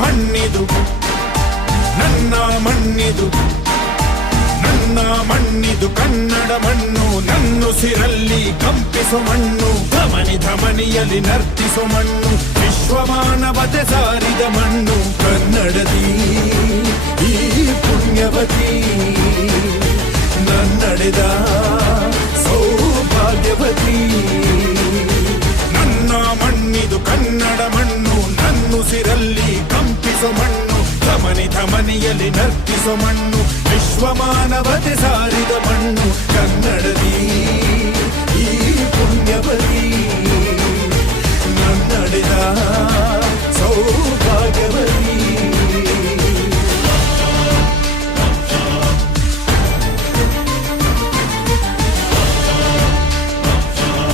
ಮಣ್ಣಿದು, ನನ್ನ ಮಣ್ಣಿದು, ನನ್ನ ಮಣ್ಣಿದು ಕನ್ನಡ ಮಣ್ಣು. ನನ್ನುಸಿರಲ್ಲಿ ಕಂಪಿಸೋ ಮಣ್ಣು, ಧಮನಿ ಧಮನಿಯಲ್ಲಿ ನರ್ತಿಸೋ ಮಣ್ಣು. ವಿಶ್ವಮಾನವತೆ ಸಾರಿದ ಮಣ್ಣು ಕನ್ನಡದಿ ಈ ಪುಣ್ಯವತಿ. ನನ್ನಡೆದ ಸೌಭಾಗ್ಯವತಿ. ನನ್ನ ಮಣ್ಣಿದು ಕನ್ನಡ ಮಣ್ಣು, ನನ್ನುಸಿರಲ್ಲಿ ಕಂಪಿಸೋ ಮಣ್ಣು, ಧಮನಿ ಧಮನಿಯಲ್ಲಿ ನರ್ತಿಸೋ ಮಣ್ಣು. ವಿಶ್ವಮಾನವತೆ ಸಾರಿದ ಮಣ್ಣು ಕನ್ನಡದಿ